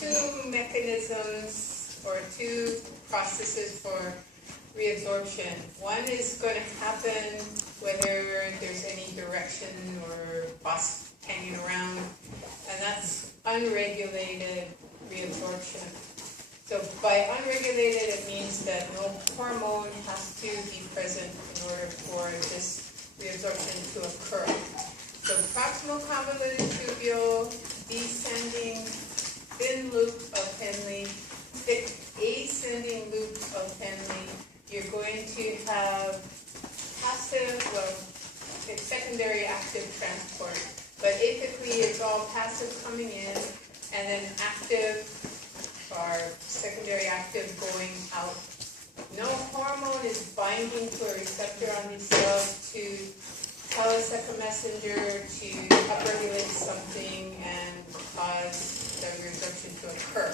two mechanisms or two processes for reabsorption. One is going to happen whether there's any direction or pus hanging around, and that's unregulated reabsorption. So by unregulated, it means that no hormone has to be present in order for this reabsorption to occur. So proximal convoluted tubule, descending thin loop of Henle, thick ascending loop of Henle. You're going to have passive, well, it's secondary active transport, but apically it's all passive coming in, and then active or secondary active going out. No hormone is binding to a receptor on these cells to tell us like a messenger to upregulate something and cause the reabsorption to occur.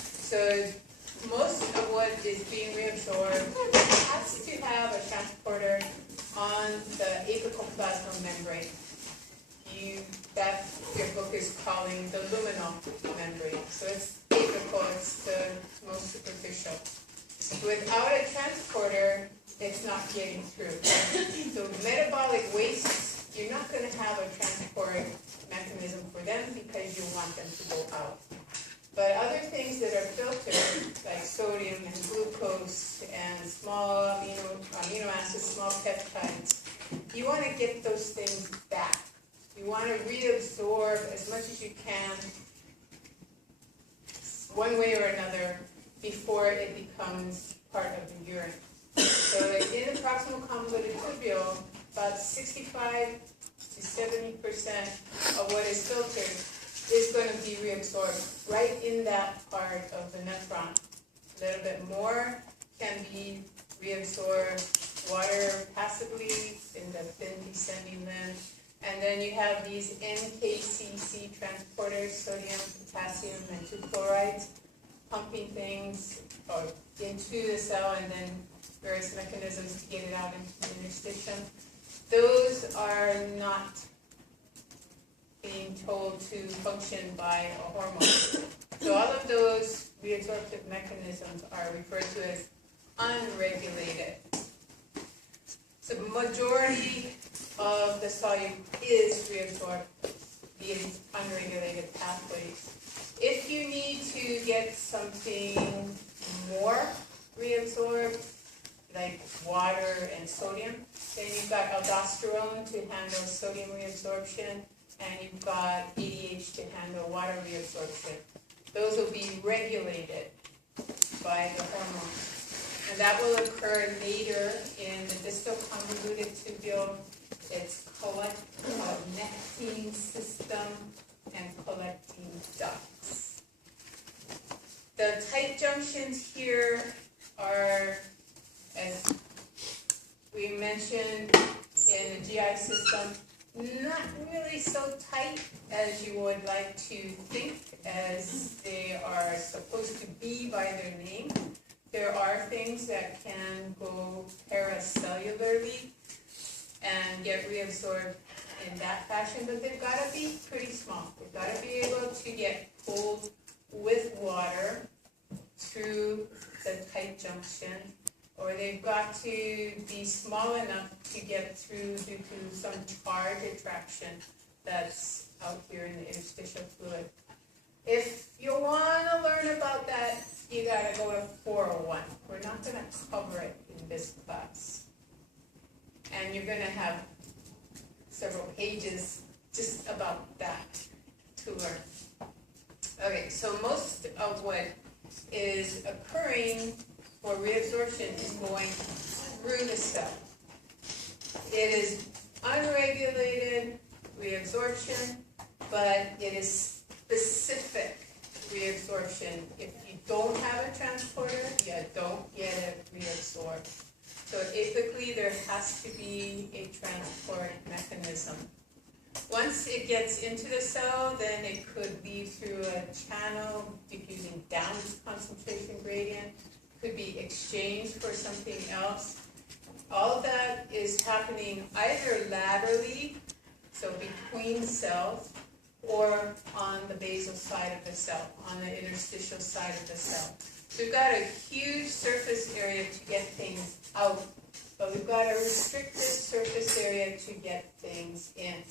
So most of what is being reabsorbed has to have a transporter on the apical plasma membrane. That your book is calling the luminal membrane. So it's apical, it's the most superficial. Without a transporter, it's not getting through. So metabolic wastes, you're not going to have a transport mechanism for them because you want them to go out. But other things that are filtered, like sodium and glucose and small amino acids, small peptides, you want to get those things back. You want to reabsorb as much as you can, one way or another, before it becomes part of the urine. So in the proximal convoluted tubule, about 65 to 70% of what is filtered is going to be reabsorbed right in that part of the nephron. A little bit more can be reabsorbed water passively in the thin descending limb. And then you have these NKCC transporters, sodium, potassium, and 2 chlorides, pumping things into the cell and then various mechanisms to get it out into the interstitium. Those are not being told to function by a hormone. So all of those reabsorptive mechanisms are referred to as unregulated. So the majority of the solute is reabsorbed via these unregulated pathways. If you need to get something more reabsorbed, like water and sodium, then you've got aldosterone to handle sodium reabsorption, and you've got ADH to handle water reabsorption. Those will be regulated by the hormones. And that will occur later in the distal convoluted tubule. It's connecting system and collecting ducts. The tight junctions here are, as we mentioned in the GI system, not really so tight as you would like to think, as they are supposed to be by their name. There are things that can go paracellularly and get reabsorbed in that fashion, but they've got to be pretty small. They've got to be able to get pulled with water through the tight junction, or they've got to be small enough to get through due to some charge attraction that's out here in the interstitial fluid. If you want to learn about that, you got to go to 401. We're not going to cover it in this class. And you're going to have several pages just about that to learn. Okay, so most of what is occurring for reabsorption is going through the cell. It is unregulated reabsorption, but it is specific reabsorption. If you don't have a transporter, you don't get it reabsorbed. So apically, there has to be a transport mechanism. Once it gets into the cell, then it could leave through a channel diffusing down its concentration gradient, could be exchanged for something else. All of that is happening either laterally, so between cells, or on the basal side of the cell, on the interstitial side of the cell. So we've got a huge surface area to get things out, but we've got a restricted surface area to get things in.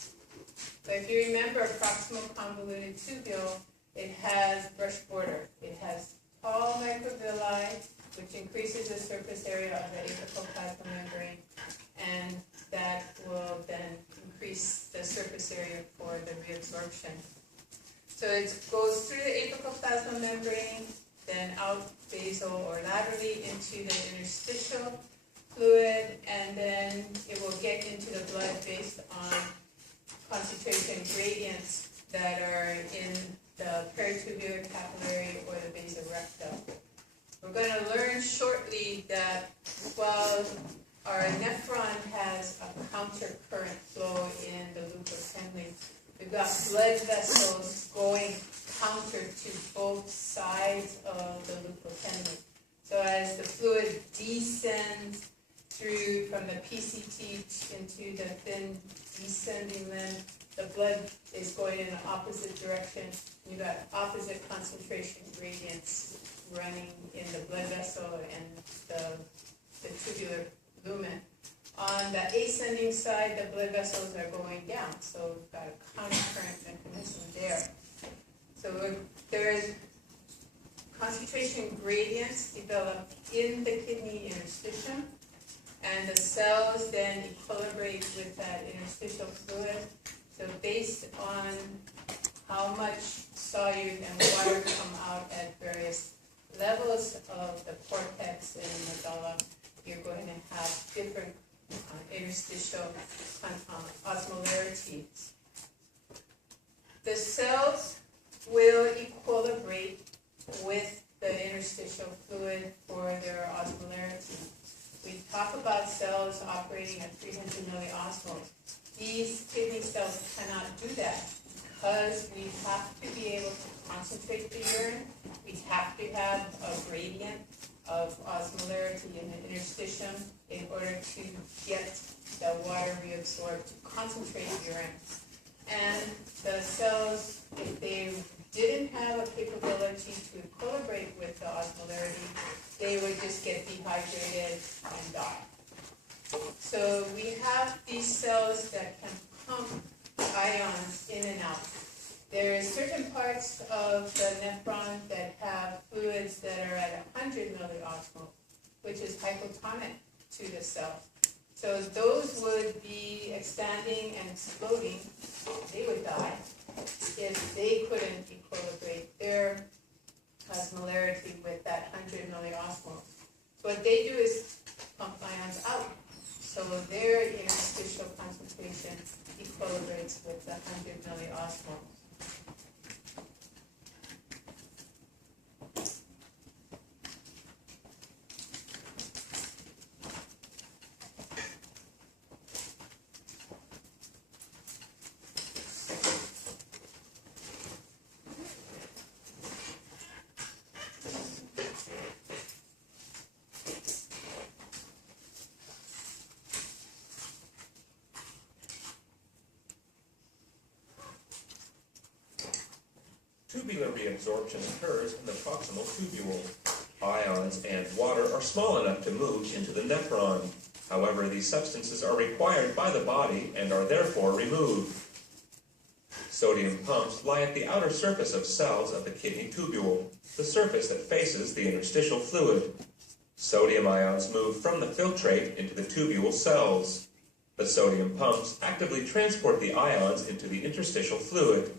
But if you remember a proximal convoluted tubule, it has brush border. It has tall microvilli, which increases the surface area of the apical plasma membrane, and that will then increase the surface area for the reabsorption. So it goes through the apical plasma membrane, then out basal or laterally into the interstitial fluid, and then it will get into the blood based on concentration gradients that are in the peritubular capillary or the basa recta. We're going to learn shortly that while our nephron has a counter current flow in the loop of Henle, we've got blood vessels going counter to both sides of the loop of Henle. So as the fluid descends through from the PCT into the thin descending limb, the blood is going in the opposite direction. You've got opposite concentration gradients running in the blood vessel and the tubular lumen. On the ascending side, the blood vessels are going down, so we've got a countercurrent mechanism there. So there's concentration gradients develop in the kidney interstitium, and the cells then equilibrate with that interstitial fluid. So based on how much solute and water come out at various levels of the cortex and medulla, you're going to have different interstitial osmolarities. The cells will equilibrate with the interstitial fluid for their osmolarity. We talk about cells operating at 300 milliosmoles. These kidney cells cannot do that because we have to be able to concentrate the urine. We have to have a gradient of osmolarity in the interstitium in order to get the water reabsorbed to concentrate urine. And the cells, if they didn't have a capability to equilibrate with the osmolarity, they would just get dehydrated and die. So we have these cells that can pump ions in and out. There are certain parts of the nephron that have fluids that are at 100 milliosmoles, which is hypotonic to the cell. So those would be expanding and exploding. They would die if they couldn't equilibrate their osmolarity with that 100 milliosmoles. So what they do is pump ions out. So their interstitial concentration equilibrates with the 100 milliosmoles. Tubular reabsorption occurs in the proximal tubule. Ions and water are small enough to move into the nephron. However, these substances are required by the body and are therefore removed. Sodium pumps lie at the outer surface of cells of the kidney tubule, the surface that faces the interstitial fluid. Sodium ions move from the filtrate into the tubule cells. The sodium pumps actively transport the ions into the interstitial fluid.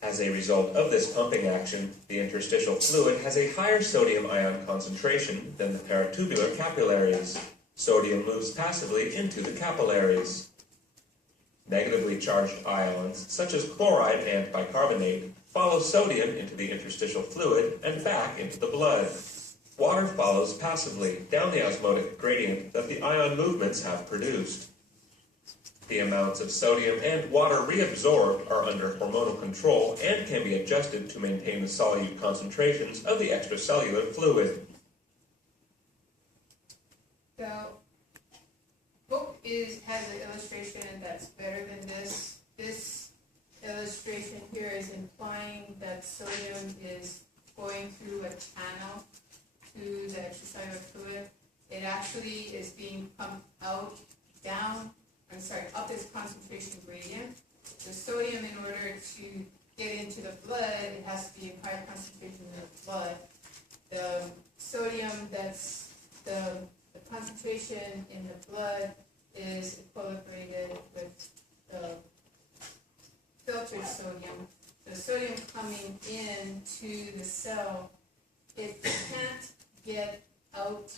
As a result of this pumping action, the interstitial fluid has a higher sodium ion concentration than the peritubular capillaries. Sodium moves passively into the capillaries. Negatively charged ions, such as chloride and bicarbonate, follow sodium into the interstitial fluid and back into the blood. Water follows passively down the osmotic gradient that the ion movements have produced. The amounts of sodium and water reabsorbed are under hormonal control and can be adjusted to maintain the solute concentrations of the extracellular fluid. The book has an illustration that's better than this. This illustration here is implying that sodium is going through a channel to the extracellular fluid. It actually is being pumped out, up its concentration gradient. The sodium, in order to get into the blood, it has to be in high concentration in the blood. The sodium that's the concentration in the blood is equilibrated with the filtered sodium. The sodium coming into the cell, it can't get out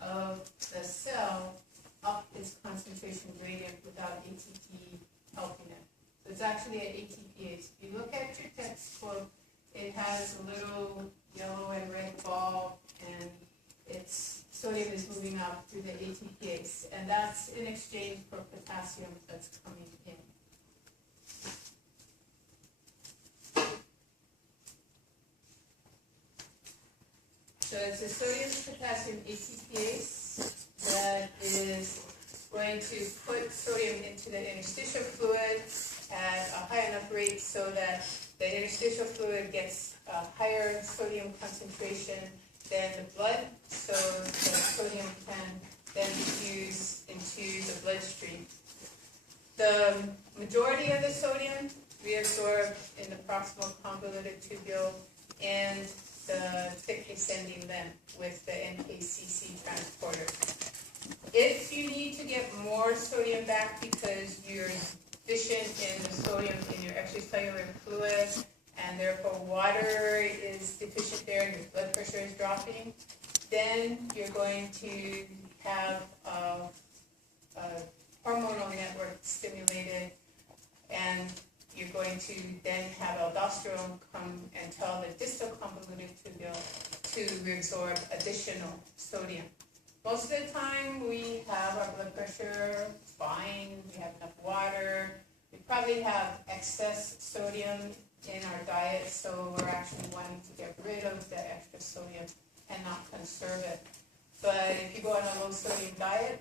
of the cell up its concentration gradient without ATP helping it. So it's actually an ATPase. If you look at your textbook, it has a little yellow and red ball, and its sodium is moving up through the ATPase, and that's in exchange for potassium that's coming in. So it's a sodium-potassium ATPase that is going to put sodium into the interstitial fluid at a high enough rate so that the interstitial fluid gets a higher sodium concentration than the blood, so the sodium can then diffuse into the bloodstream. The majority of the sodium reabsorbed in the proximal convoluted tubule and the thick ascending limb with the NKCC transporter. If you need to get more sodium back because you're deficient in the sodium in your extracellular fluid, and therefore water is deficient there and your blood pressure is dropping, then you're going to have a hormonal network stimulated, and you're going to then have aldosterone come and tell the distal convoluted tubule to reabsorb additional sodium. Most of the time we have our blood pressure fine, we have enough water, we probably have excess sodium in our diet, so we're actually wanting to get rid of the extra sodium and not conserve it. But if you go on a low sodium diet,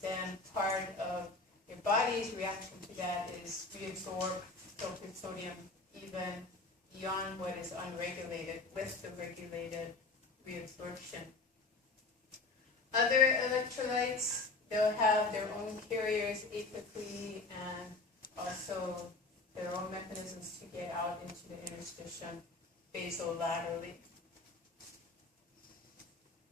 then part of your body's reaction to that is reabsorb filtered sodium even beyond what is unregulated with the regulated reabsorption. Other electrolytes, they'll have their own carriers apically and also their own mechanisms to get out into the interstitium basolaterally.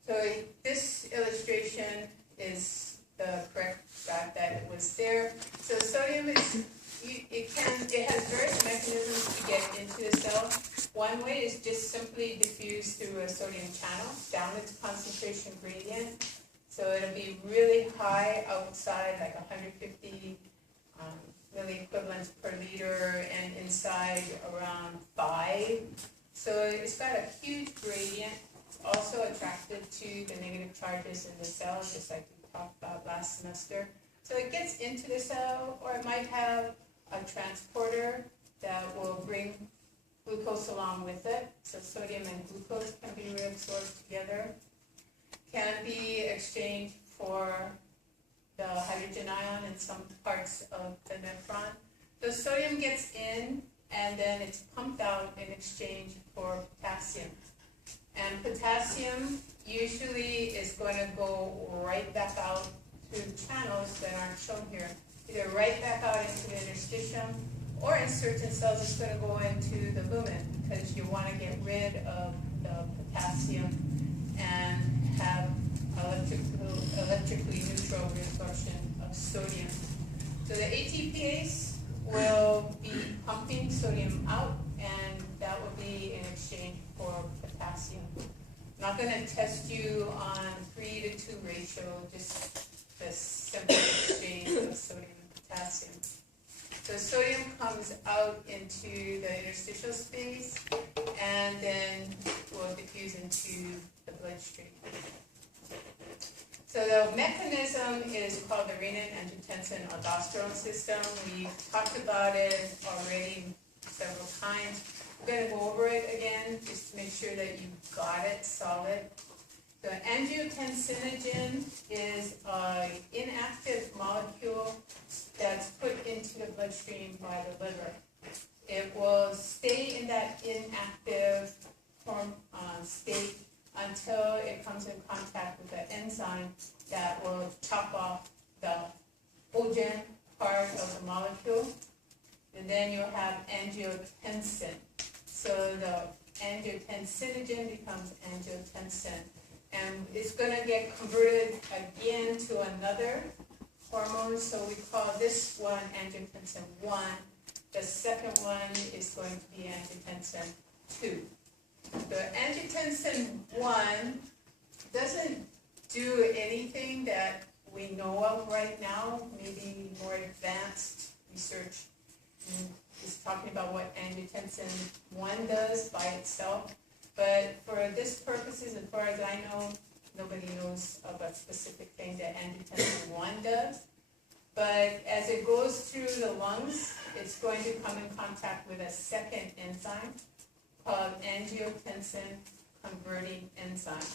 So this illustration is the correct fact that it was there. So sodium is, it has various mechanisms to get into the cell. One way is just simply diffuse through a sodium channel down its concentration gradient. So it'll be really high outside, like 150 milliequivalents per liter, and inside around 5. So it's got a huge gradient. It's also attracted to the negative charges in the cell, just like we talked about last semester. So it gets into the cell, or it might have a transporter that will bring glucose along with it. So sodium and glucose can be reabsorbed together. Can be exchanged for the hydrogen ion in some parts of the nephron. So sodium gets in, and then it's pumped out in exchange for potassium. And potassium usually is going to go right back out through channels that aren't shown here. Either right back out into the interstitium, or in certain cells it's going to go into the lumen, because you want to get rid of the potassium and have electrically neutral reabsorption of sodium. So the ATPase will be pumping sodium out, and that will be in exchange for potassium. I'm not going to test you on 3:2 ratio, just the simple exchange of sodium and potassium. So sodium comes out into the interstitial space and then will diffuse into the bloodstream. So the mechanism is called the renin-angiotensin-aldosterone system. We've talked about it already several times. I'm going to go over it again just to make sure that you got it solid. So angiotensinogen is an inactive molecule that's put into the bloodstream by the liver. it will stay in that inactive state until it comes in contact with the enzyme that will chop off the ogen part of the molecule. And then you'll have angiotensin. So the angiotensinogen becomes angiotensin. And it's going to get converted again to another hormone. So we call this one angiotensin 1. The second one is going to be angiotensin 2. The angiotensin 1 doesn't do anything that we know of right now. Maybe more advanced research is talking about what angiotensin 1 does by itself. But for this purposes, as far as I know, nobody knows of a specific thing that angiotensin 1 does. But as it goes through the lungs, it's going to come in contact with a second enzyme called angiotensin converting enzyme,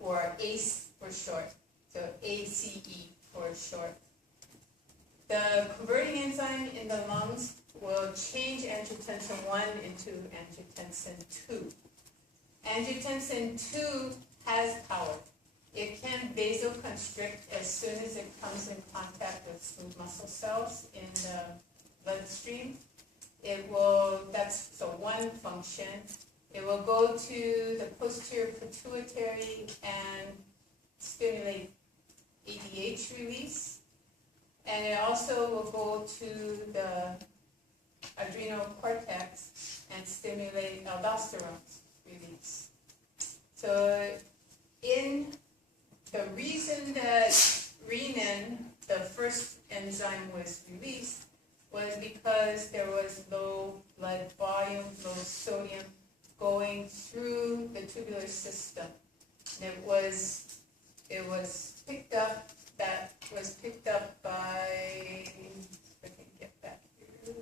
or ACE for short. So ACE for short. The converting enzyme in the lungs will change angiotensin 1 into angiotensin 2. Angiotensin 2 has power. It can vasoconstrict as soon as it comes in contact with smooth muscle cells in the bloodstream. It will, that's so one function. It will go to the posterior pituitary and stimulate ADH release. And it also will go to the adrenal cortex and stimulate aldosterone release. So in the reason that renin, the first enzyme, was released was because there was low blood volume, low sodium going through the tubular system. And it was picked up, that was picked up by, if I can get back here,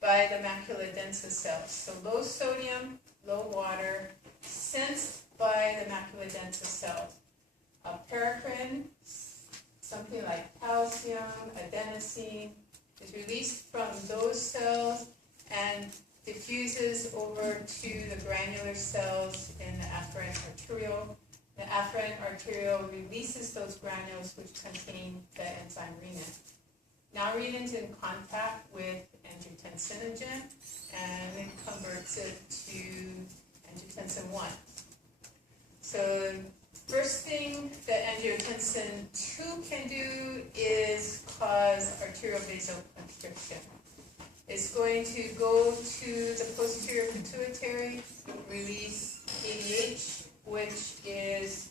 by the macula densa cells. So low sodium, low water, sensed by the macula densa cells. Paracrine, something like calcium, adenosine, is released from those cells and diffuses over to the granular cells in the afferent arteriole. The afferent arteriole releases those granules which contain the enzyme renin. Now renin's in contact with angiotensinogen and it converts it to angiotensin 1. So first thing that angiotensin 2 can do is cause arterial vasoconstriction. It's going to go to the posterior pituitary, release ADH, which is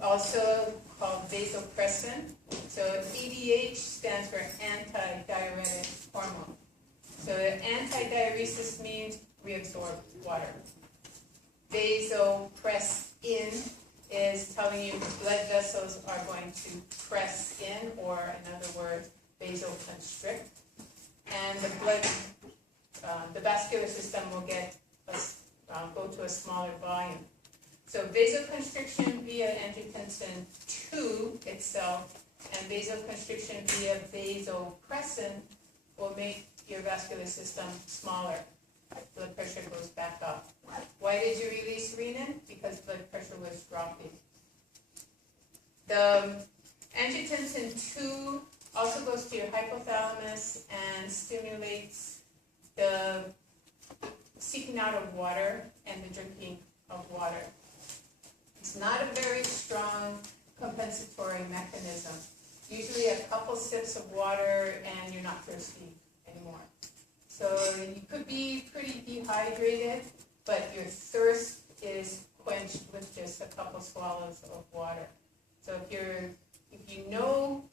also called vasopressin. So ADH stands for anti-diuretic hormone. So antidiuresis means reabsorb water. Vasopressin is telling you blood vessels are going to press in, or in other words, vasoconstrict, and the blood, the vascular system will get go to a smaller volume. So vasoconstriction via angiotensin 2 itself and vasoconstriction via vasopressin will make your vascular system smaller. Blood pressure goes back up. Why did you release renin? Because blood pressure was dropping. The angiotensin 2 also goes to your hypothalamus and stimulates the seeking out of water and the drinking of water. It's not a very strong compensatory mechanism. Usually a couple sips of water and you're not thirsty anymore. So you could be pretty dehydrated, but your thirst is quenched with just a couple swallows of water. So if you know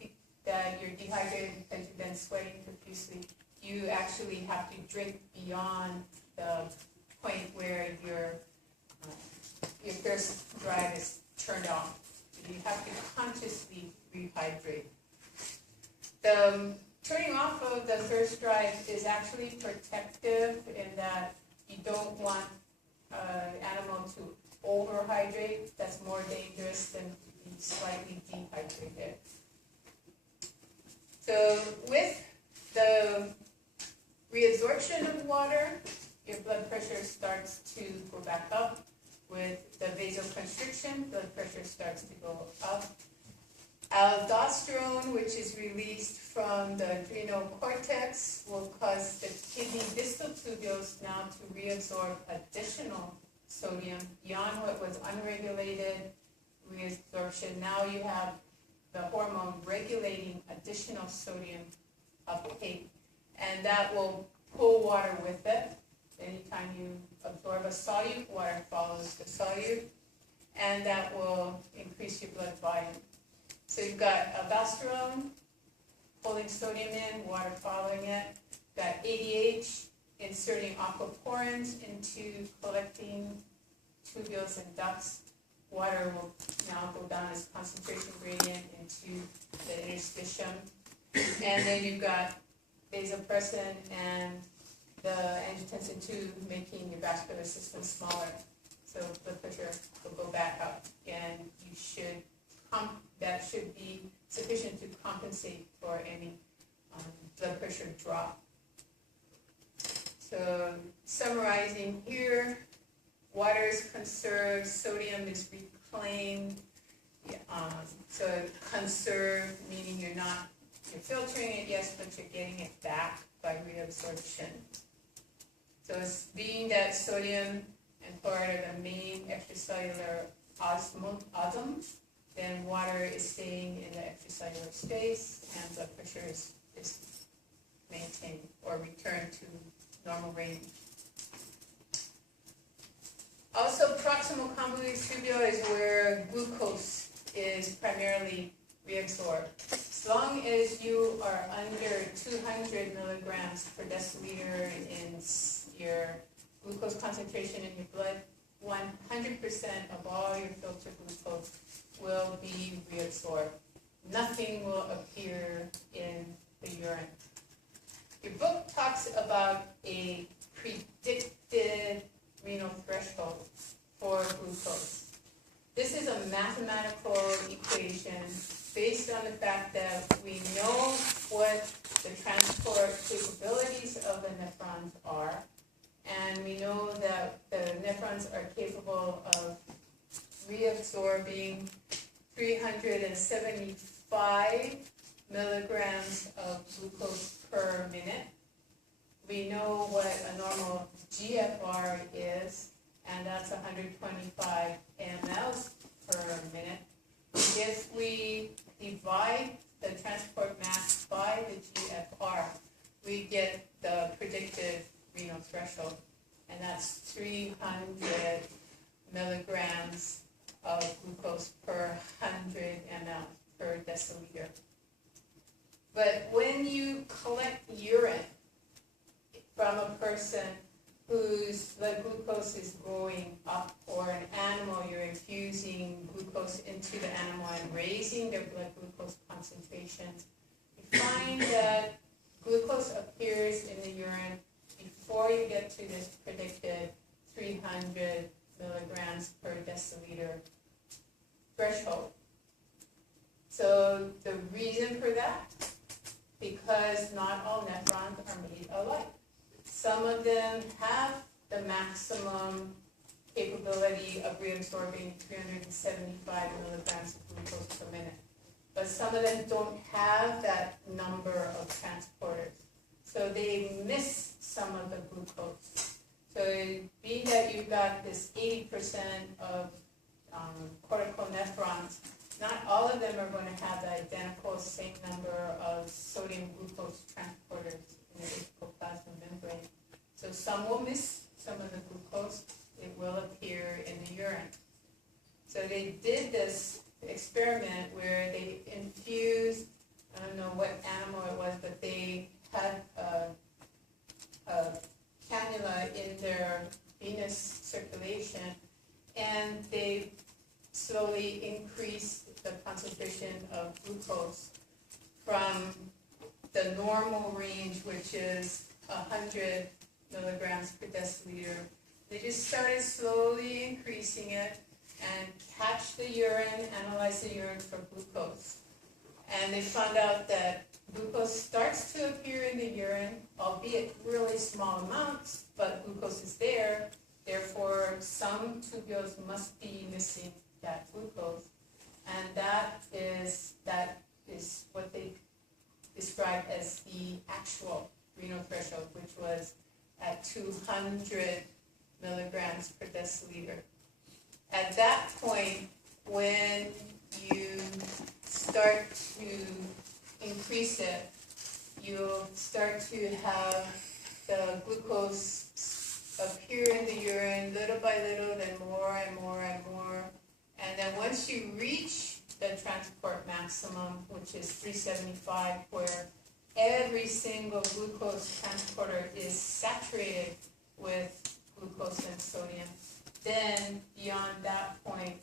that you're dehydrated because you've been sweating profusely, you actually have to drink beyond the point where your thirst drive is turned off. You have to consciously rehydrate. The turning off of the thirst drive is actually protective in that you don't want an animal to overhydrate. That's more dangerous than to be slightly dehydrated. So with the reabsorption of water, your blood pressure starts to go back up. With the vasoconstriction, blood pressure starts to go up. Aldosterone, which is released from the adrenal cortex, will cause the kidney distal tubules now to reabsorb additional sodium beyond what was unregulated reabsorption. Now you have the hormone regulating additional sodium uptake, and that will pull water with it. Anytime you absorb a solute, water follows the solute, and that will increase your blood volume. So you've got aldosterone pulling sodium in, water following it. You've got ADH inserting aquaporins into collecting tubules and ducts. Water will now go down as concentration gradient into the interstitium. And then you've got vasopressin and the angiotensin II making your vascular system smaller. So blood pressure will go back up, and you should that should be sufficient to compensate for any blood pressure drop. So summarizing here, water is conserved, sodium is reclaimed. So conserved meaning you're filtering it, yes, but you're getting it back by reabsorption. So it's being that sodium and chloride are the main extracellular osmomes, then water is staying in the extracellular space, and blood pressure is maintained or returned to normal range. Also, proximal convoluted tubule is where glucose is primarily reabsorbed. As long as you are under 200 milligrams per deciliter in your glucose concentration in your blood, 100% of all your filtered glucose will be reabsorbed. Nothing will appear in the urine. Your book talks about a predicted renal threshold for glucose. This is a mathematical equation based on the fact that we know what the transport capabilities of the nephrons are, and we know that the nephrons are capable of reabsorbing 375 milligrams of glucose per minute. We know what a normal GFR is, and that's 125 mLs per minute. If we divide the transport mass by the GFR, we get the predicted renal threshold, and that's 300 milligrams of glucose per 100 ml per deciliter. But when you collect urine from a person whose blood glucose is going up, or an animal, you're infusing glucose into the animal and raising their blood glucose concentrations, you find that glucose appears in the urine before you get to this predicted 300 milligrams per deciliter threshold. So the reason for that, because not all nephrons are made alike. Some of them have the maximum capability of reabsorbing 375 milligrams of glucose per minute. But some of them don't have that number of transporters. So they miss some of the glucose. So being that you've got this 80% of cortical nephrons, not all of them are going to have the identical same number of sodium glucose transporters in the apical membrane. So some will miss some of the glucose. It will appear in the urine. So they did this experiment where they infused, I don't know what animal it was, but they had a cannula in their venous circulation, and they slowly increased the concentration of glucose from the normal range, which is 100 milligrams per deciliter. They just started slowly increasing it and catch the urine, analyze the urine for glucose. And they found out that glucose starts to appear in the urine, albeit really small amounts, but glucose is there. Therefore, some tubules must be missing that glucose. And that is what they described as the actual renal threshold, which was at 200 milligrams per deciliter. At that point, when you start to increase it, you'll start to have the glucose appear in the urine little by little, then more and more and more. And then once you reach the transport maximum, which is 375, where every single glucose transporter is saturated with glucose and sodium, then beyond that point,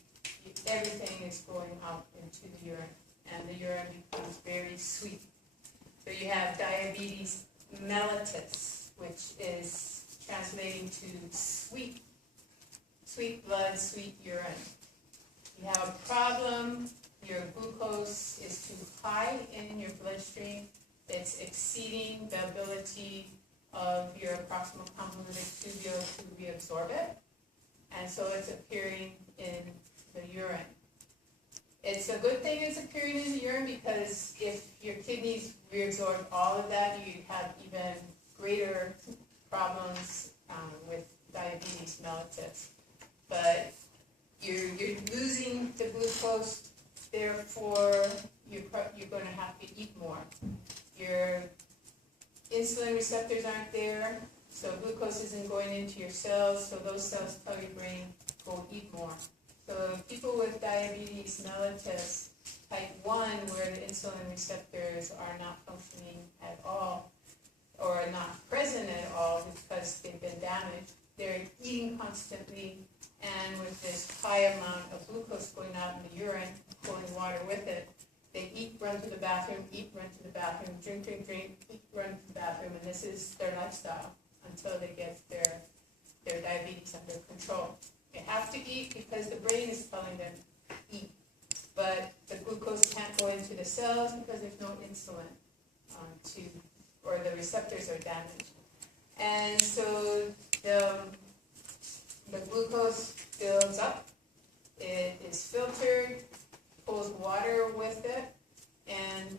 everything is going out into the urine, and the urine becomes very sweet. So you have diabetes mellitus, which is translating to sweet blood, sweet urine. You have a problem, your glucose is too high in your bloodstream, it's exceeding the ability of your proximal convoluted tubule to reabsorb it, and so it's appearing in the urine. It's a good thing it's appearing in the urine, because if your kidneys reabsorb all of that, you have even greater problems with diabetes mellitus. But you're losing the glucose, therefore you're going to have to eat more. Your insulin receptors aren't there, so glucose isn't going into your cells, so those cells tell your brain, go eat more. So people with diabetes mellitus type 1, where the insulin receptors are not functioning at all, or not present at all because they've been damaged, they're eating constantly, and with this high amount of glucose going out in the urine, pulling water with it, they eat, run to the bathroom, eat, run to the bathroom, drink, eat, run to the bathroom, and this is their lifestyle until they get their diabetes under control. They have to eat because the brain is telling them eat, but the glucose can't go into the cells because there's no insulin or the receptors are damaged. And so the glucose builds up, it is filtered, pulls water with it, and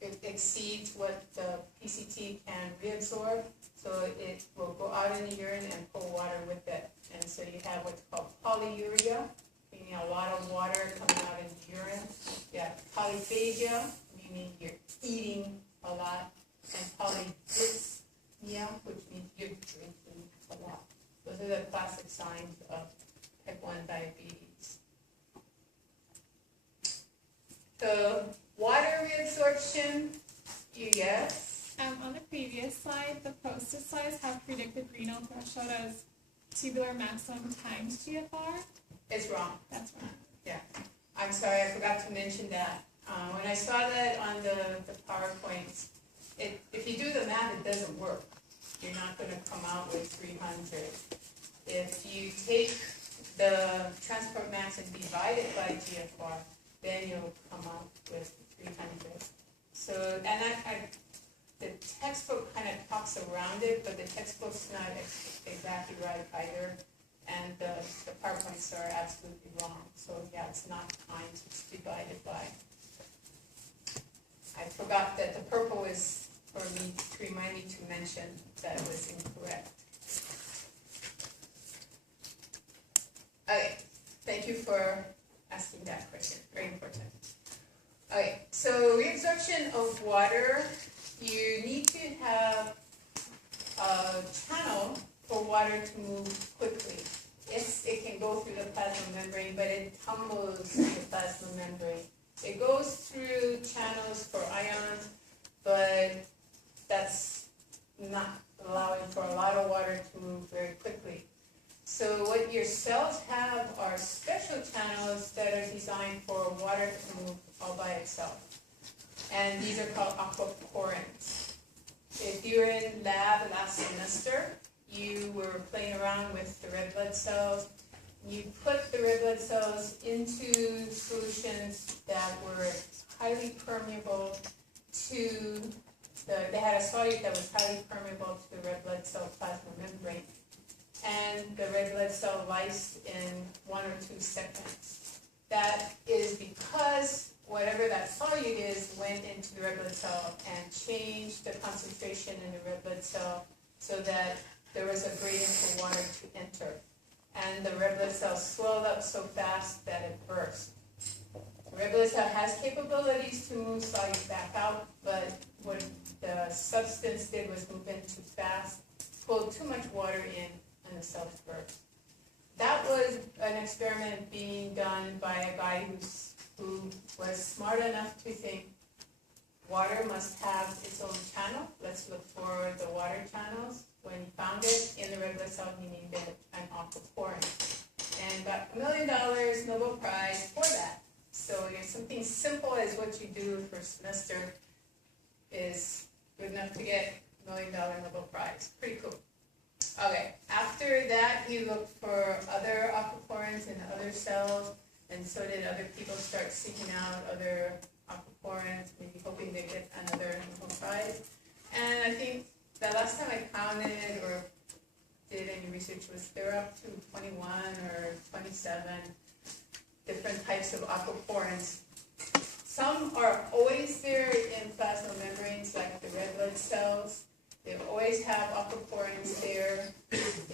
it exceeds what the PCT can reabsorb, so it will go out in the urine and pull water with it. And so you have what's called polyuria, meaning a lot of water coming out in the urine. You have polyphagia, meaning you're eating a lot, and polydyspnea, which means you're drinking a lot. Those are the classic signs of type 1 diabetes. So water reabsorption, yes? On the previous slide, the post-it have predicted renal threshold as tubular maximum times GFR. It's wrong. That's wrong. Yeah. I'm sorry, I forgot to mention that. When I saw that on the PowerPoints, if you do the math, it doesn't work. You're not going to come out with 300. If you take the transport max and divide it by GFR, then you'll come out with 300. So, and the textbook kind of talks around it, but the textbook's not exactly right either, and the PowerPoints are absolutely wrong. So yeah, it's not times, it's divided by. I forgot that the purple is for me to remind me to mention that it was incorrect. Okay, thank you for asking that question, very important. Okay, so reabsorption of water, you need to have a channel for water to move quickly. It can go through the plasma membrane, but it tumbles through the plasma membrane. It goes through channels for ions, but that's not allowing for a lot of water to move very quickly. So what your cells have are special channels that are designed for water to move all by itself. And these are called aquaporins. If you were in lab last semester, you were playing around with the red blood cells. You put the red blood cells into solutions that were highly permeable to they had a solute that was highly permeable to the red blood cell plasma membrane. And the red blood cell lysed in 1 or 2 seconds. That is because whatever that solute is went into the red blood cell and changed the concentration in the red blood cell so that there was a gradient for water to enter. And the red blood cell swelled up so fast that it burst. The red blood cell has capabilities to move solute back out, but what the substance did was move in too fast, pulled too much water in, and the cells burst. That was an experiment being done by a guy who was smart enough to think water must have its own channel. Let's look for the water channels. When he found it in the red blood cell, he named it an aquaporin and got $1 million Nobel Prize for that. So something simple as what you do for a semester is good enough to get $1 million Nobel Prize. Pretty cool. Okay, after that he looked for other aquaporins in other cells, and so did other people start seeking out other aquaporins, maybe hoping they get another Nobel Prize. And I think the last time I counted or did any research was they're up to 21 or 27 different types of aquaporins. Some are always there in plasma membranes, like the red blood cells. They always have aquaporins there.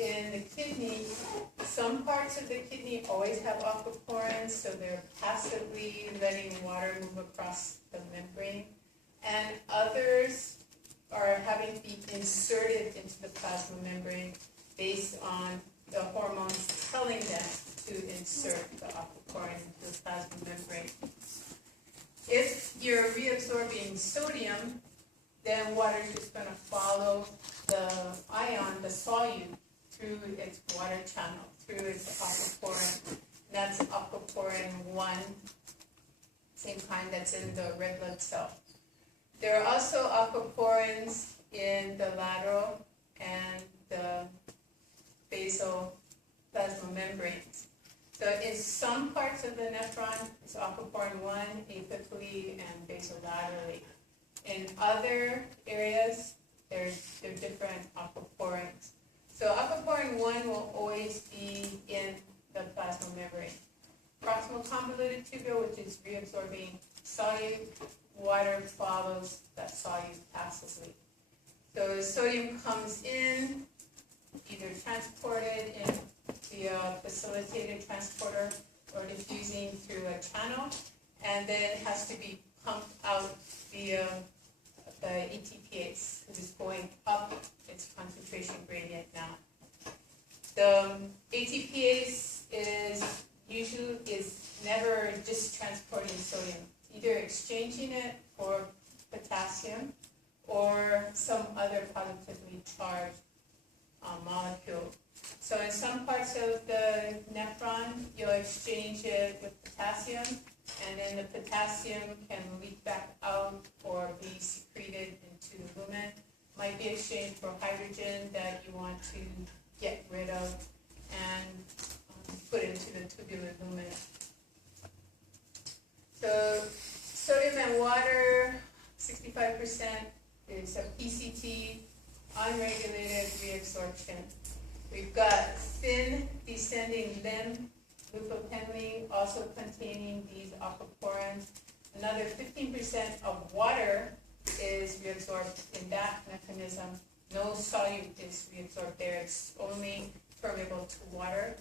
In the kidney, some parts of the kidney always have aquaporins, so they're passively letting water move across the membrane. And others are having to be inserted into the plasma membrane based on the hormones telling them to insert the aquaporin into the plasma membrane. If you're reabsorbing sodium, then water is just going to follow the ion, the solute, through its water channel, through its aquaporin. That's aquaporin 1, same kind that's in the red blood cell. There are also aquaporins in the lateral and the basal plasma membranes. So in some parts of the nephron, it's aquaporin 1, apically and basolaterally. In other areas, they're different aquaporins. So aquaporin 1 will always be in the plasma membrane. Proximal convoluted tubule, which is reabsorbing solute, water follows that solute passively. So sodium comes in, either transported in via facilitated transporter or diffusing through a channel, and then has to be pumped out via the ATPase, because it's going up its concentration gradient now. The ATPase is never just transporting sodium, either exchanging it for potassium or some other positively charged molecule. So in some parts of the nephron, you'll exchange it with potassium, and then the potassium can leak back out or be secreted into the lumen. Might be exchanged for hydrogen that you want to get rid of and put into the tubular lumen. So sodium and water, 65% is a PCT, unregulated reabsorption. We've got thin descending limb, leukopenline, also containing these aquaporins. Another 15% of water is reabsorbed in that mechanism. No solute is reabsorbed there. It's only permeable to water.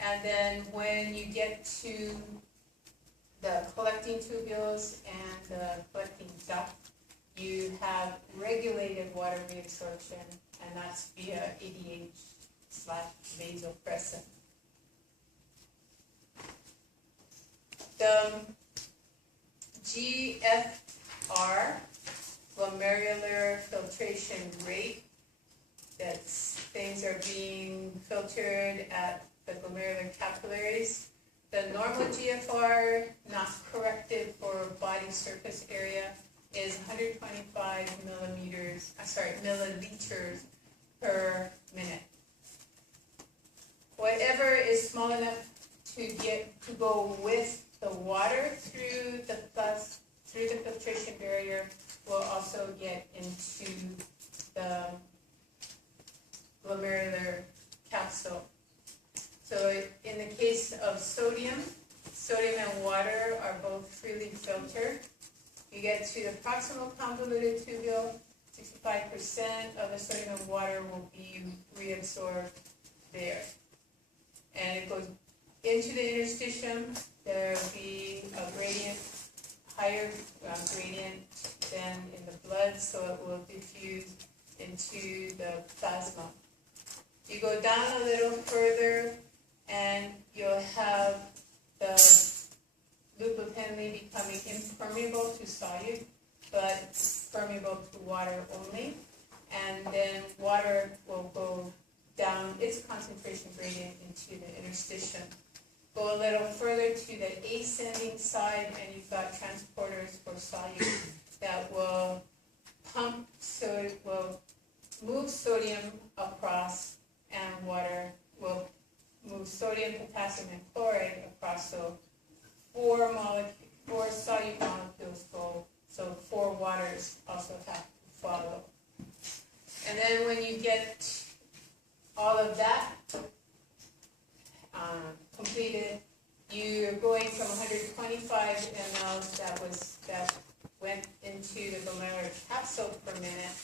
And then when you get to the collecting tubules and the collecting duct, you have regulated water reabsorption, and that's via ADH/vasopressin. The GFR, glomerular filtration rate, that things are being filtered at the glomerular capillaries. The normal GFR, not corrected for body surface area, is 125 milliliters per minute. Whatever is small enough to go with the water through through the filtration barrier will also get into the glomerular capsule. So in the case of sodium and water are both freely filtered. You get to the proximal convoluted tubule, 65% of the sodium and water will be reabsorbed there. And it goes into the interstitium. There will be a gradient, higher gradient than in the blood, so it will diffuse into the plasma. You go down a little further, and you'll have the leukopenylene becoming impermeable to solute, but permeable to water only. And then water will go down its concentration gradient into the interstitium. Go a little further to the ascending side, and you've got transporters for solute that will pump, so it will move sodium across, and water will move sodium, potassium, and chloride across. So four solute molecules go, so 4 waters also have to follow. And then when you get all of that completed, you're going from 125 mLs that went into the glomerular capsule per minute.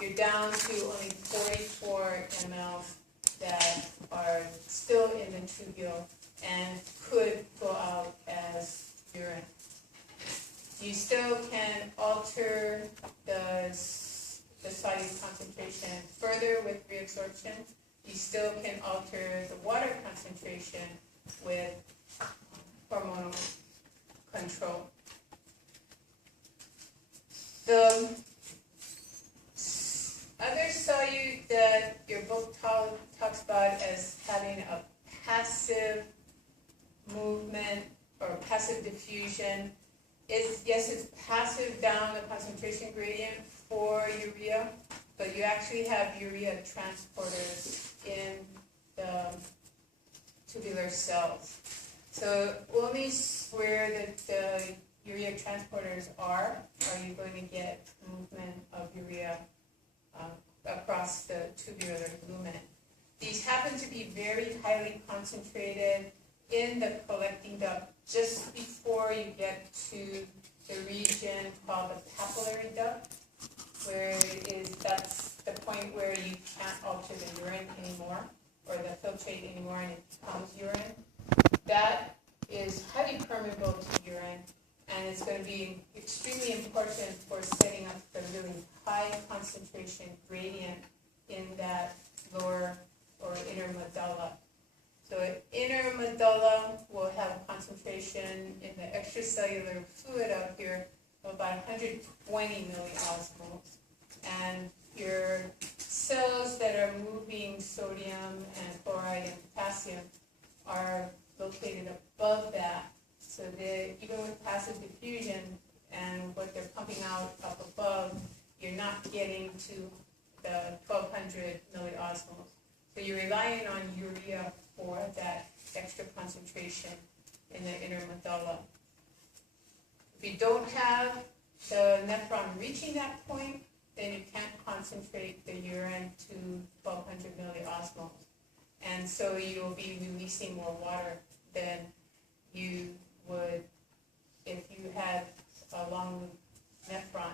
You're down to only 44 mLs that are still in the tubule and could go out as urine. You still can alter the solute concentration further with reabsorption. You still can alter the water concentration with hormonal control. The other solute that your book talks about as having a passive movement or passive diffusion is, yes, it's passive down the concentration gradient for urea, but you actually have urea transporters in the tubular cells. So only where the urea transporters are you going to get movement of urea across the tubular lumen. These happen to be very highly concentrated in the collecting duct just before you get to the region called the papillary duct, where that's the point where you can't alter the urine anymore, or the filtrate anymore, and it becomes urine. That is highly permeable to urine, and it's going to be extremely important for setting up the really high concentration gradient in that lower or inner medulla. So inner medulla will have a concentration in the extracellular fluid out here of about 120 milliosmoles. And your cells that are moving sodium and chloride and potassium are located above that. So that even with passive diffusion and what they're pumping out up above, you're not getting to the 1200 milliosmoles. So you're relying on urea for that extra concentration in the inner medulla. If you don't have the nephron reaching that point, then you can't concentrate the urine to 1200 milliosmoles. And so you'll be releasing more water than you would if you had a long nephron.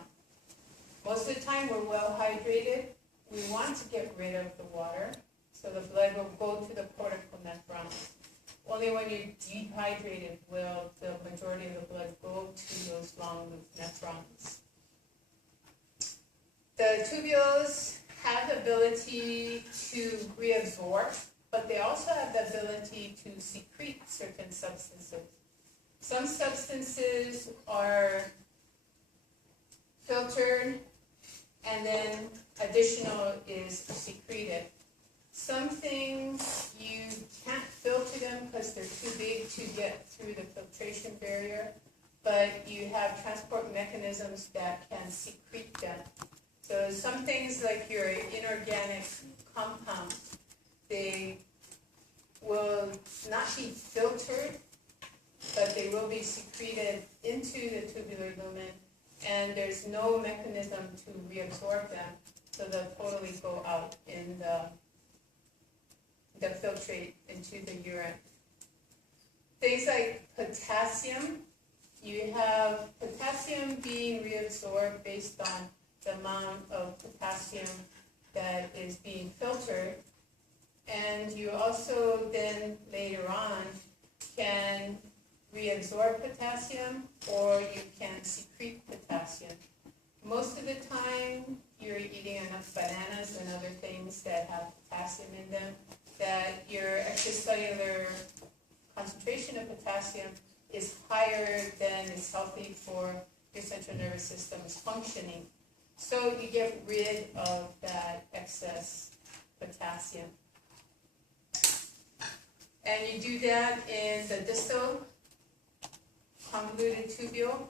Most of the time we're well hydrated. We want to get rid of the water, so the blood will go to the cortical nephrons. Only when you're dehydrated will the majority of the blood go to those long nephrons. The tubules have the ability to reabsorb, but they also have the ability to secrete certain substances. Some substances are filtered, and then additional is secreted. Some things you can't filter them because they're too big to get through the filtration barrier, but you have transport mechanisms that can secrete them. So some things like your inorganic compounds, they will not be filtered, but they will be secreted into the tubular lumen and there's no mechanism to reabsorb them, so they'll totally go out in the filtrate into the urine. Things like potassium, you have potassium being reabsorbed based on the amount of potassium that is being filtered, and you also then later on can reabsorb potassium or you can secrete potassium. Most of the time you're eating enough bananas and other things that have potassium in them that your extracellular concentration of potassium is higher than is healthy for your central nervous system's functioning. So you get rid of that excess potassium. And you do that in the distal convoluted tubule,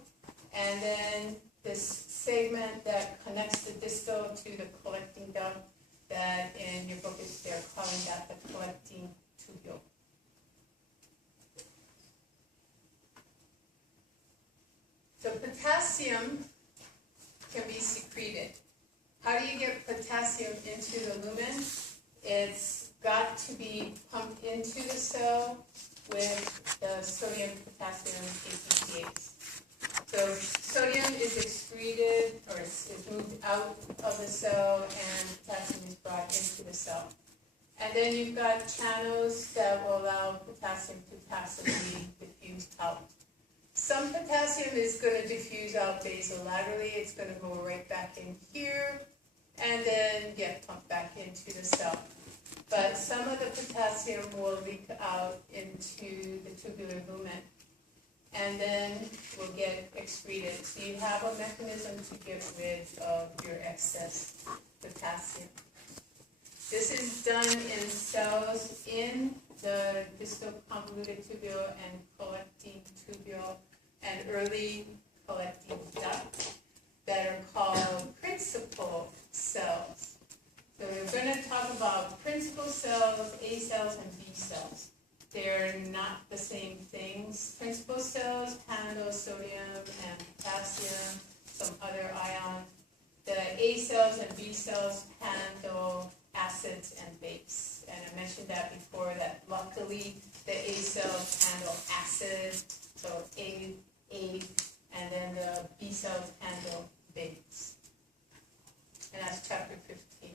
and then this segment that connects the distal to the collecting duct, that in your book they're calling that the collecting tubule. So potassium can be secreted. How do you get potassium into the lumen? It's got to be pumped into the cell with the sodium-potassium ATPase. So sodium is excreted, or is moved out of the cell, and potassium is brought into the cell. And then you've got channels that will allow potassium to passively diffuse out. Some potassium is going to diffuse out basolaterally. It's going to go right back in here and then get pumped back into the cell. But some of the potassium will leak out into the tubular lumen and then will get excreted. So you have a mechanism to get rid of your excess potassium. This is done in cells in the distal convoluted tubule and collecting tubule and early collecting duct that are called principal cells. So we're going to talk about principal cells, A cells, and B cells. They're not the same things. Principal cells handle sodium and potassium, some other ions. The A cells and B cells handle acids and base. And I mentioned that before, that luckily the A cells handle acids, so A, and then the B cells handle base. And that's chapter 15.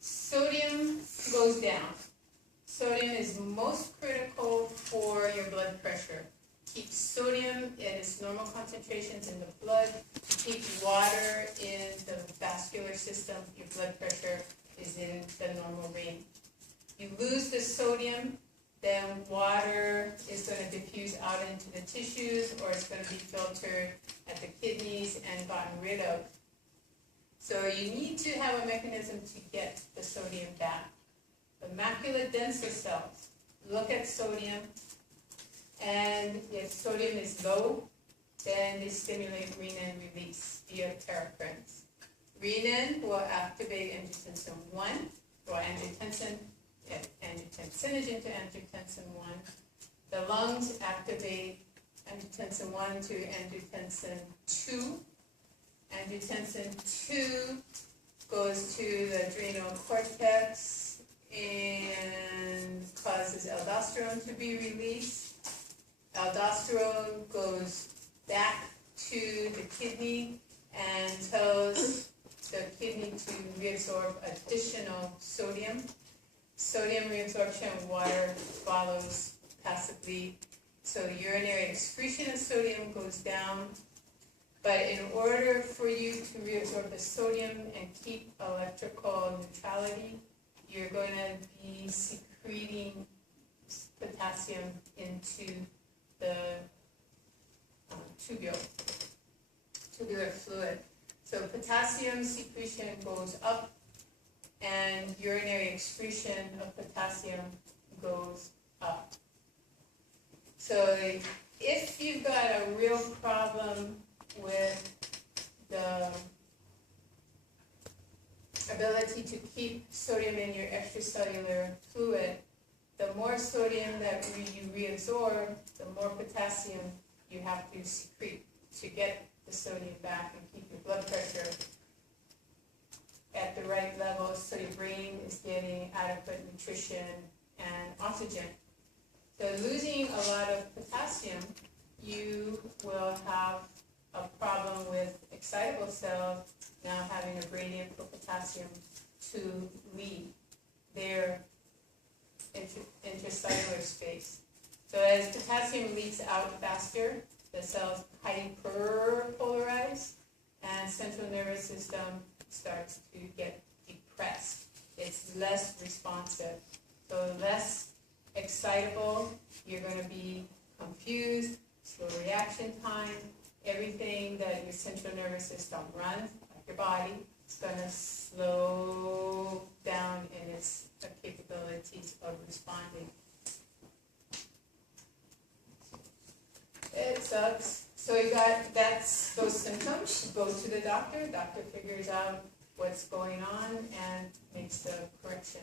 Sodium goes down. Sodium is most critical for your blood pressure. Keep sodium in its normal concentrations in the blood. Keep water in the vascular system. Your blood pressure is in the normal range. You lose the sodium, then water is going to diffuse out into the tissues, or it's going to be filtered at the kidneys and gotten rid of. So you need to have a mechanism to get the sodium back. The macula densa cells look at sodium, and if sodium is low, then they stimulate renin release via paracrines. Renin will activate angiotensin 1, or angiotensinogen to angiotensin 1. The lungs activate angiotensin 1 to angiotensin 2. Angiotensin 2 goes to the adrenal cortex and causes aldosterone to be released. Aldosterone goes back to the kidney and tells the kidney to reabsorb additional sodium. Sodium reabsorption of water follows passively. So urinary excretion of sodium goes down. But in order for you to reabsorb the sodium and keep electrical neutrality, you're going to be secreting potassium into the tubular fluid. So potassium secretion goes up and urinary excretion of potassium goes up. So if you've got a real problem with the ability to keep sodium in your extracellular fluid, the more sodium that you reabsorb, the more potassium you have to secrete. to get the sodium back and keep your blood pressure at the right level so your brain is getting adequate nutrition and oxygen. So losing a lot of potassium, you will have a problem with excitable cells now having a gradient for potassium to leave their intercellular space. So as potassium leaks out faster, the cells hyperpolarize and central nervous system starts to get depressed. It's less responsive. So less excitable, you're going to be confused, slow reaction time, everything that your central nervous system runs, like your body, is going to slow down in its capabilities of responding. It sucks. So you got those symptoms. You go to the doctor. Doctor figures out what's going on and makes the correction.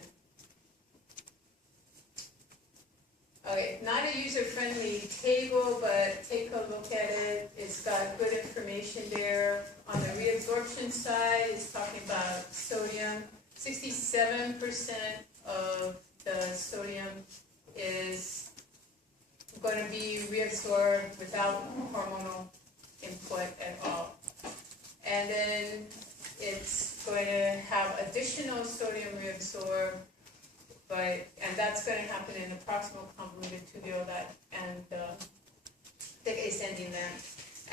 Okay, not a user-friendly table, but take a look at it. It's got good information there. On the reabsorption side, it's talking about sodium. 67% of the sodium is going to be reabsorbed without hormonal input at all. And then it's going to have additional sodium reabsorbed, and that's going to happen in the proximal convoluted tubule and the thick ascending limb.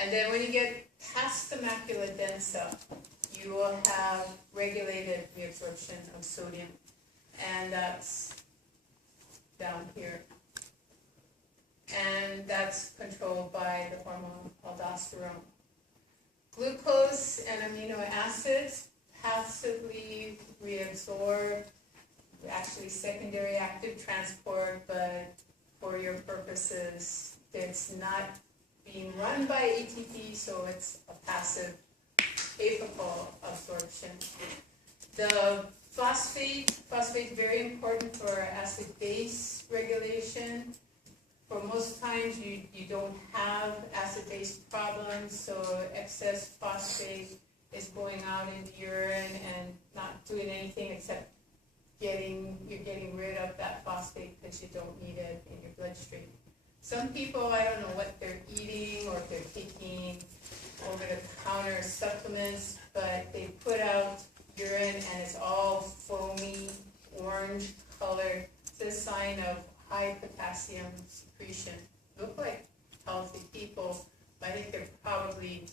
And then when you get past the macula densa, you will have regulated reabsorption of sodium, and that's down here. And that's controlled by the hormone aldosterone. Glucose and amino acids passively reabsorb, actually secondary active transport, but for your purposes, it's not being run by ATP, so it's a passive apical absorption. The phosphate is very important for acid-base regulation. For most times, you don't have acid-base problems, so excess phosphate is going out in the urine and not doing anything except you're getting rid of that phosphate because you don't need it in your bloodstream. Some people, I don't know what they're eating or if they're taking over-the-counter supplements, but they put out urine and it's all foamy, orange color. It's a sign of high potassium secretion. Look like healthy people, but I think they're probably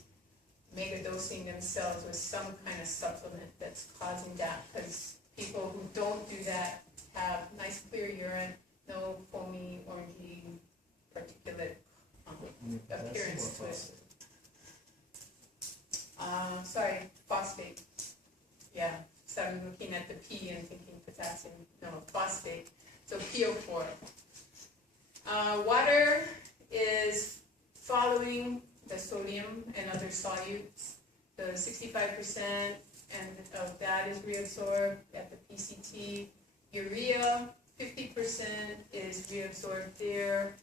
megadosing themselves with some kind of supplement that's causing that, because people who don't do that have nice clear urine, no foamy, orangey, particulate appearance to it. Phosphate. Yeah, so I'm looking at the P and thinking potassium. No, phosphate. So PO4. Water is following the sodium and other solutes. So 65% of that is reabsorbed at the PCT. Urea, 50% is reabsorbed there.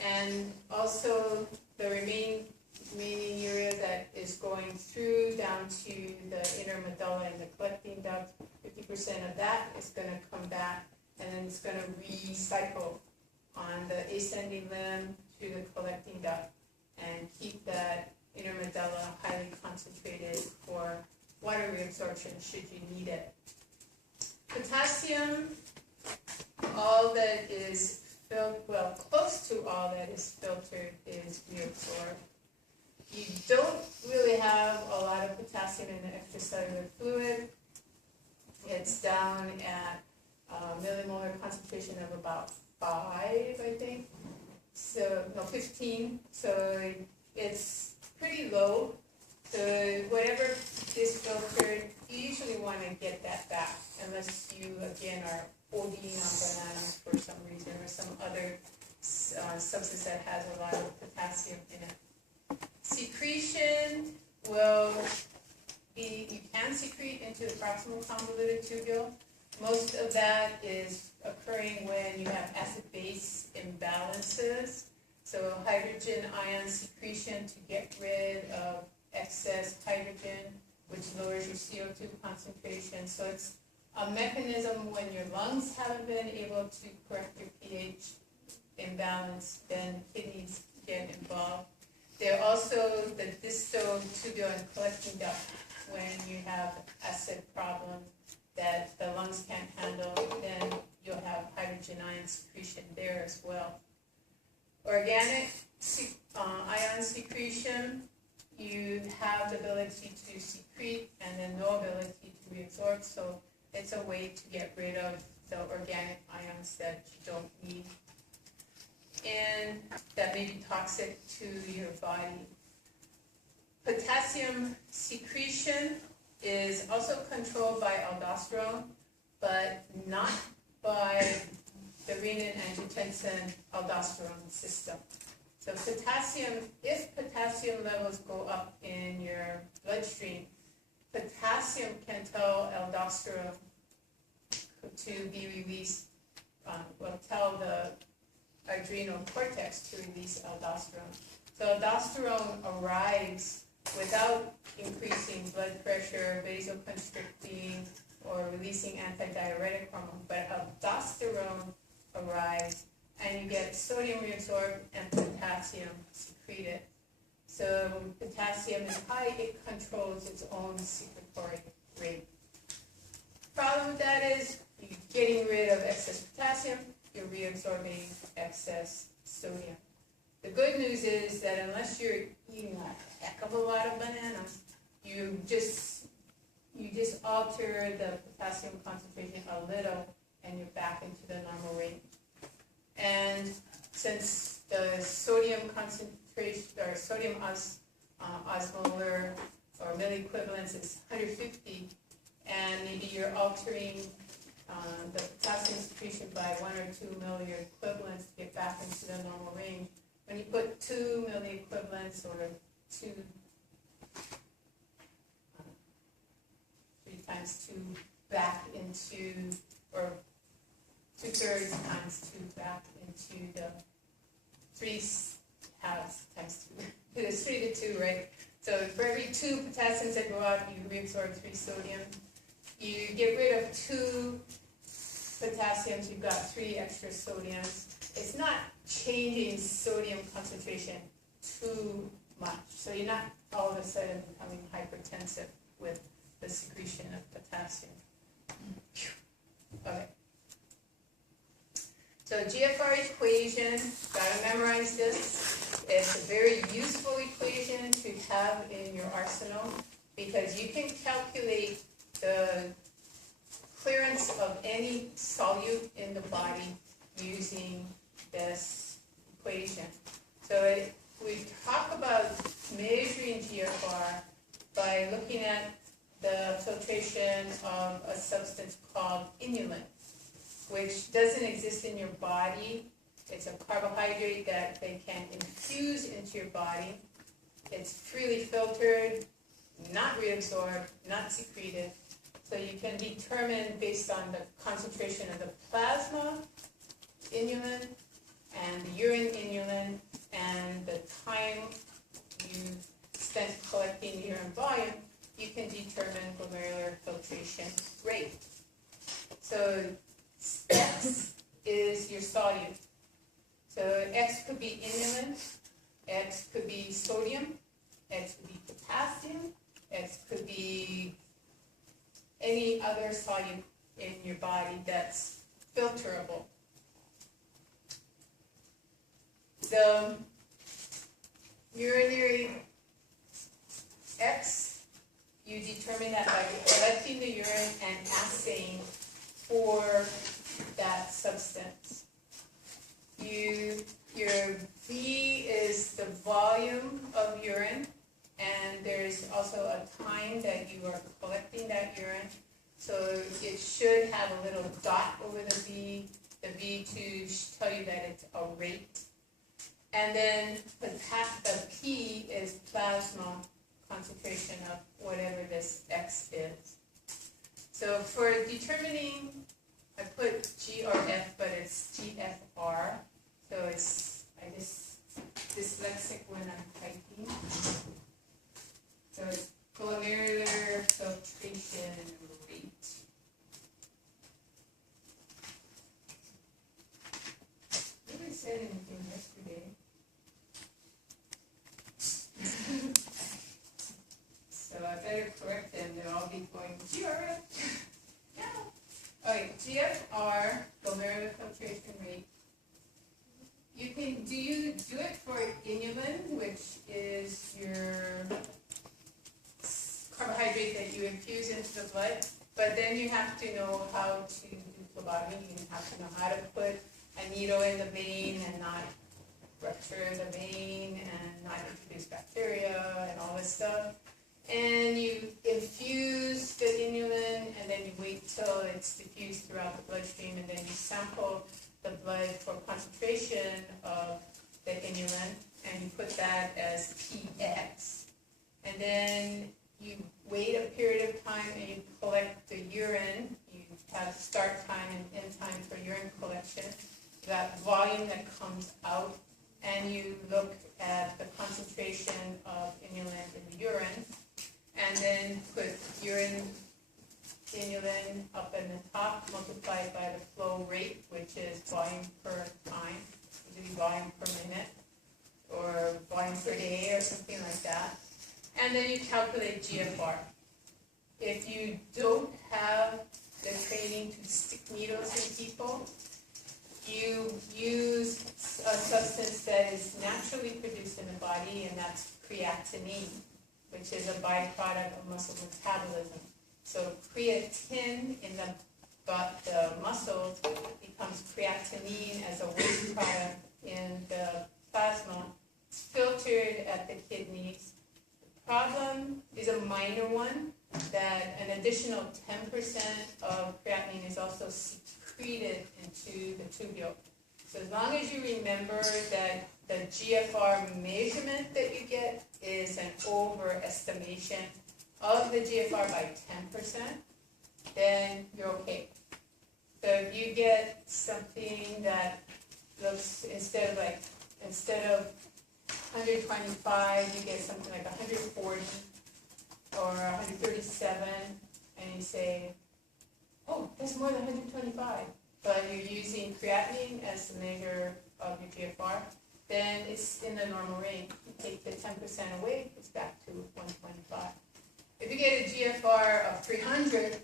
And also the remaining urea that is going through down to the inner medulla and the collecting duct, 50% of that is going to come back, and then it's going to recycle on the ascending limb through the collecting duct and keep that inner medulla highly concentrated for water reabsorption should you need it. Potassium, all that is close to all that is filtered is reabsorbed. You don't really have a lot of potassium in the extracellular fluid. It's down at millimolar concentration of about 5, I think. So, no, 15. So it's pretty low. So whatever is filtered, you usually want to get that back, unless you, again, are ODing on bananas for some reason, or some other substance that has a lot of potassium in it. Secretion will be, you can secrete into the proximal convoluted tubule. Most of that is occurring when you have acid-base imbalances. So hydrogen ion secretion to get rid of excess hydrogen, which lowers your CO2 concentration. So it's a mechanism when your lungs haven't been able to correct your pH imbalance, then kidneys get involved. They're also the distal tubular and collecting duct when you have acid problem that the lungs can't handle, then you'll have hydrogen ion secretion there as well. Organic ion secretion, you have the ability to secrete and then no ability to reabsorb, so it's a way to get rid of the organic ions that you don't need and that may be toxic to your body. Potassium secretion is also controlled by aldosterone, but not by the renin-angiotensin aldosterone system. So potassium, if potassium levels go up in your bloodstream, potassium can tell aldosterone to be released, tell the adrenal cortex to release aldosterone. So aldosterone arrives without increasing blood pressure, vasoconstricting, or releasing antidiuretic hormone, but aldosterone arrives and you get sodium reabsorbed and potassium secreted. So when potassium is high, it controls its own secretory rate. Problem with that is you're getting rid of excess potassium, you're reabsorbing excess sodium. The good news is that unless you're eating a heck of a lot of bananas, you just alter the potassium concentration a little and you're back into the normal range. And since the sodium concentration or sodium osmolar or milliequivalence is 150, and maybe you're altering the potassium secretion by 1 or 2 milliequivalents to get back into the normal range. When you put 2 milliequivalents or 3 times 2 back into, or 2/3 times 2 back into the 3 halves times 2. It's 3 to 2, right? So for every 2 potassiums that go out, you reabsorb 3 sodium. You get rid of 2 potassiums, you've got 3 extra sodiums. It's not changing sodium concentration too much. So you're not all of a sudden becoming hypertensive with the secretion of potassium. Okay. So GFR equation, gotta memorize this. It's a very useful equation to have in your arsenal because you can calculate the clearance of any solute in the body using this equation. So we talk about measuring GFR by looking at the filtration of a substance called inulin, which doesn't exist in your body. It's a carbohydrate that they can infuse into your body. It's freely filtered, not reabsorbed, not secreted. So you can determine based on the concentration of the plasma inulin and the urine inulin and the time you spent collecting urine volume, you can determine glomerular filtration rate. So X is your solute. So X could be inulin, X could be sodium, X could be potassium, X could be any other solute in your body that's filterable. The urinary X, you determine that by collecting the urine and assaying for that substance. Your V is the volume of urine, and there's also a time that you are collecting that urine. So it should have a little dot over the V to tell you that it's a rate. And then the P is plasma concentration of whatever this X is. So for determining, I put G or F, but it's GFR. So I just said anything yesterday. So I better correct them, they'll all be going, GRF. No. Okay, GFR, glomerular filtration rate. You can do it for inulin, which is your carbohydrate that you infuse into the blood, but then you have to know how to do phlebotomy. You have to know how to put a needle in the vein and not rupture the vein and not introduce bacteria and all this stuff. And you infuse the inulin and then you wait till it's diffused throughout the bloodstream, and then you sample the blood for concentration of the inulin and you put that as PX. And then you wait a period of time and you collect the urine. You have start time and end time for urine collection, that volume that comes out, and you look at the concentration of inulin in the urine, and then put urine inulin up in the top, multiplied by the flow rate, which is volume per time, usually volume per minute, or volume per day, or something like that. And then you calculate GFR. If you don't have the training to stick needles in people, you use a substance that is naturally produced in the body, and that's creatinine, which is a byproduct of muscle metabolism. So creatine in the muscles becomes creatinine as a waste product in the plasma. It's filtered at the kidneys. The problem is a minor one, that an additional 10% of creatinine is also secreted into the tubule. So as long as you remember that the GFR measurement that you get is an overestimation of the GFR by 10%, then you're okay. So if you get something that looks, instead of 125, you get something like 140 or 137, and you say, oh, that's more than 125, but you're using creatinine as the measure of your GFR, then it's in the normal range. You take the 10% away, it's back to 125. If you get a GFR of 300,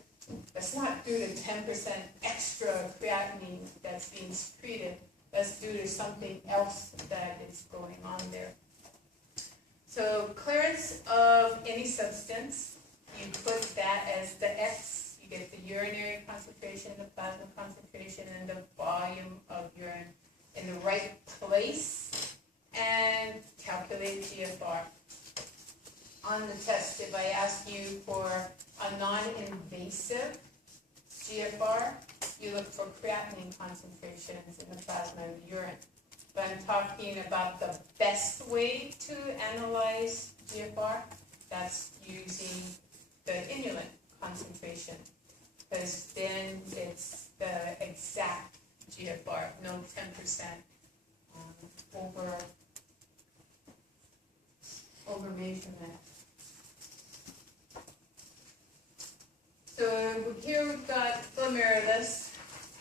that's not due to 10% extra creatinine that's being secreted. That's due to something else that is going on there. So clearance of any substance, you put that as the X. You get the urinary concentration, the plasma concentration, and the volume of urine in the right place, and calculate GFR. On the test, if I ask you for a non-invasive GFR, you look for creatinine concentrations in the plasma and the urine. But I'm talking about the best way to analyze GFR, that's using the inulin concentration, because then it's the exact GFR, no 10% over measurement. So here we've got glomerulus,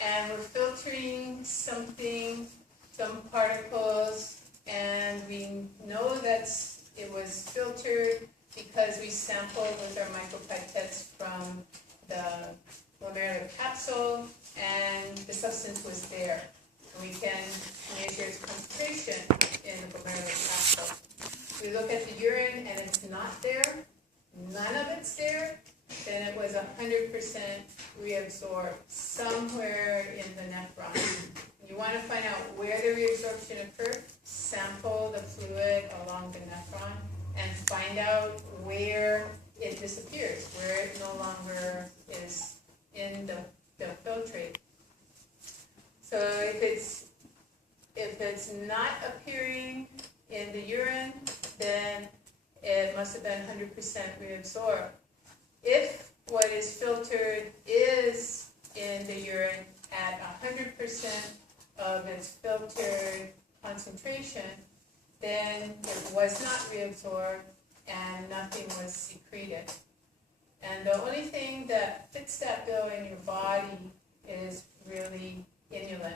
and we're filtering something, some particles, and we know that it was filtered because we sampled with our micropipettes from the glomerular capsule, and the substance was there. And we can measure its concentration in the glomerular capsule. We look at the urine and it's not there, none of it's there, then it was 100% reabsorbed somewhere in the nephron. You want to find out where the reabsorption occurred, sample the fluid along the nephron, and find out where it disappears, where it no longer is in the filtrate. So if it's not appearing in the urine, then it must have been 100% reabsorbed. If what is filtered is in the urine at 100% of its filtered concentration, then it was not reabsorbed and nothing was secreted. And the only thing that fits that bill in your body is really inulin.